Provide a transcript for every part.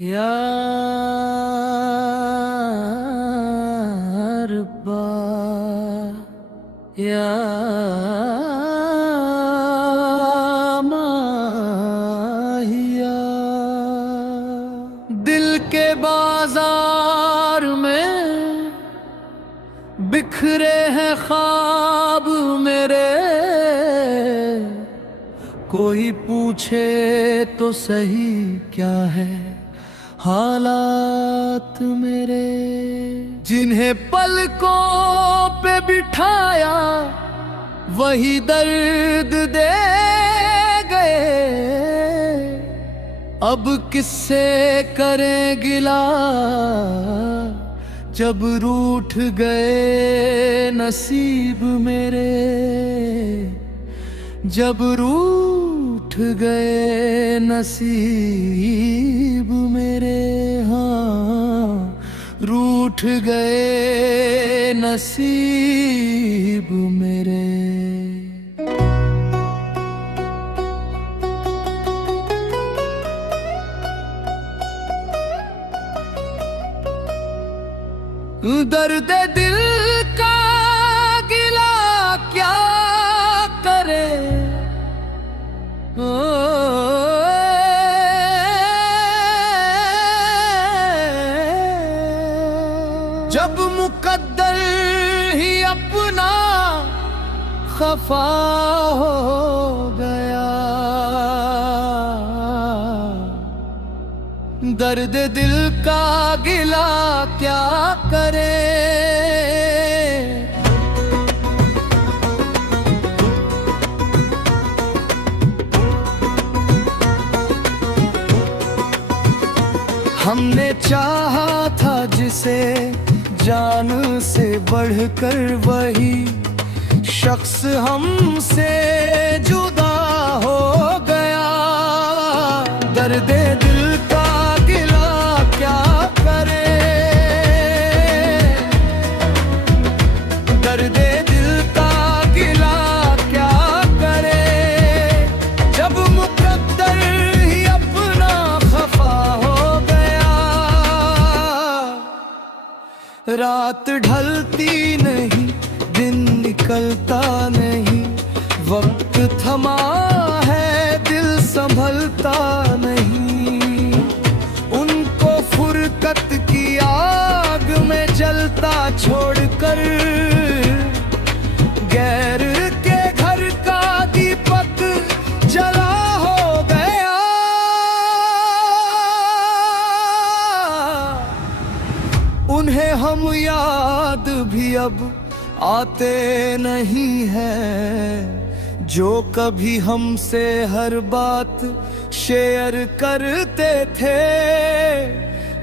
या रब्बा या माहिया। दिल के बाजार में बिखरे हैं ख्वाब मेरे, कोई पूछे तो सही क्या है हालात मेरे। जिन्हें पलकों पे बिठाया वही दर्द दे गए, अब किससे करें गिला जब रूठ गए नसीब मेरे। जब रूठ गए नसीब मेरे, हाँ रूठ गए नसीब मेरे। दर्द दिल का गिला क्या करे, जब मुकद्दर ही अपना खफा हो गया। दर्द दिल का गिला क्या करे, हमने चाहा था जिसे जान से बढ़कर, वही शख्स हमसे जुदा हो गया। दर्द दिल का गिला क्या करे, दर्द दिल का गिला क्या करे, जब मुकद्दर ही अपना खफा हो गया। रात ढलती नहीं, दिन निकलता नहीं, वक्त थमा है दिल संभलता नहीं। उनको फुरकत की आग में जलता छोड़कर, गैर के घर का दीपक जला हो गया। उन्हें हम याद भी अब आते नहीं हैं, जो कभी हमसे हर बात शेयर करते थे।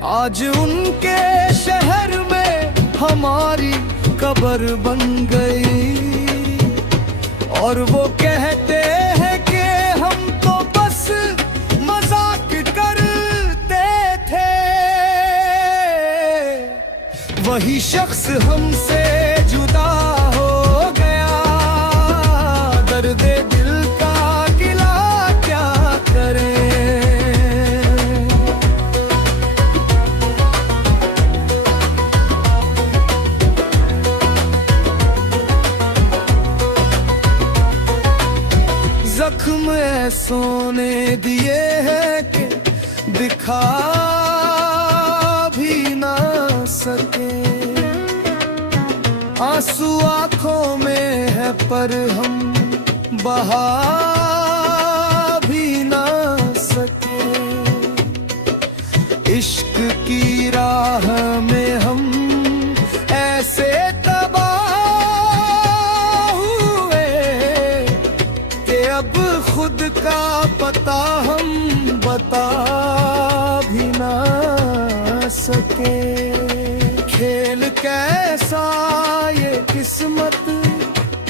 आज उनके शहर में हमारी कब्र बन गई, और वो कहते हैं कि हम तो बस मजाक करते थे। वही शख्स हमसे जुदा हो गया। दर्द दिल का गिला क्या करे, जख्म ऐसों ने दिए हैं कि दिखा भी ना सके। आंसू आंखों में है पर हम बहा भी ना सके। इश्क की राह में हम ऐसे तबाह हुए कि अब खुद का पता हम बता भी ना सके। खेल कैसा ये किस्मत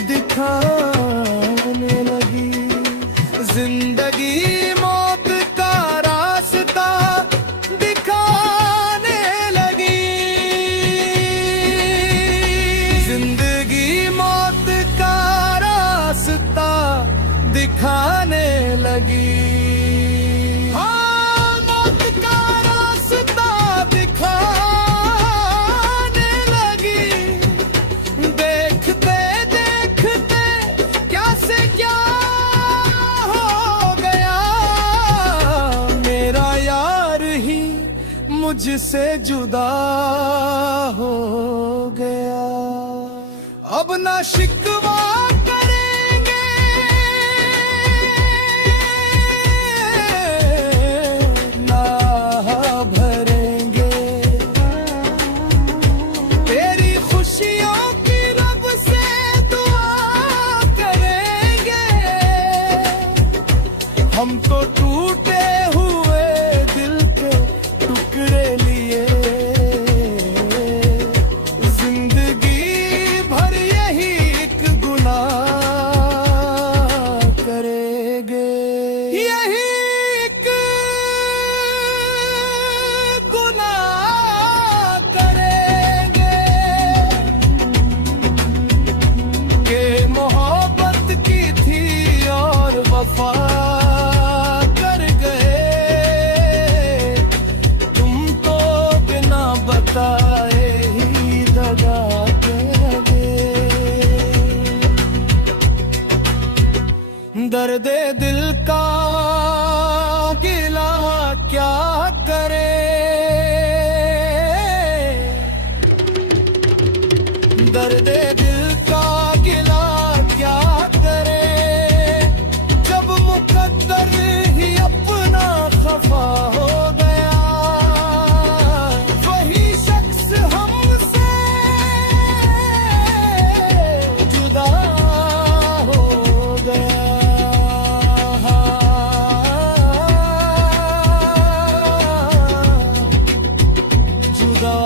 दिखाने लगी, जिंदगी मौत का रास्ता दिखाने लगी। जिंदगी मौत का रास्ता दिखाने लगी। हाँ मुझसे जुदा हो गया। अब ना शिकवा करेंगे, ना भरेंगे, तेरी खुशियों की रब से दुआ करेंगे। हम तो टूटे हुए दिल के टुकड़े लिए जिंदगी भर यही एक गुनाह करेंगे, यही एक गुनाह करेंगे कि मोहब्बत की थी और वफा कर गए तुम तो बिना बताए ही दगा कर गए। दर्द दिल का गिला क्या करे, दर्द दिल का गिला क्या करे, जब मुकद्दर ही अपना खफा हो गया। वही शख्स हमसे जुदा हो गया, जुदा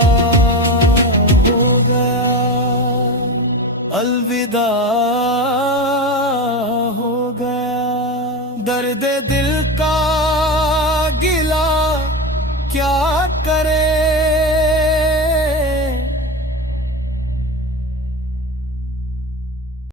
हो गया, अलविदा हो गया। दर्द दिल का गिला क्या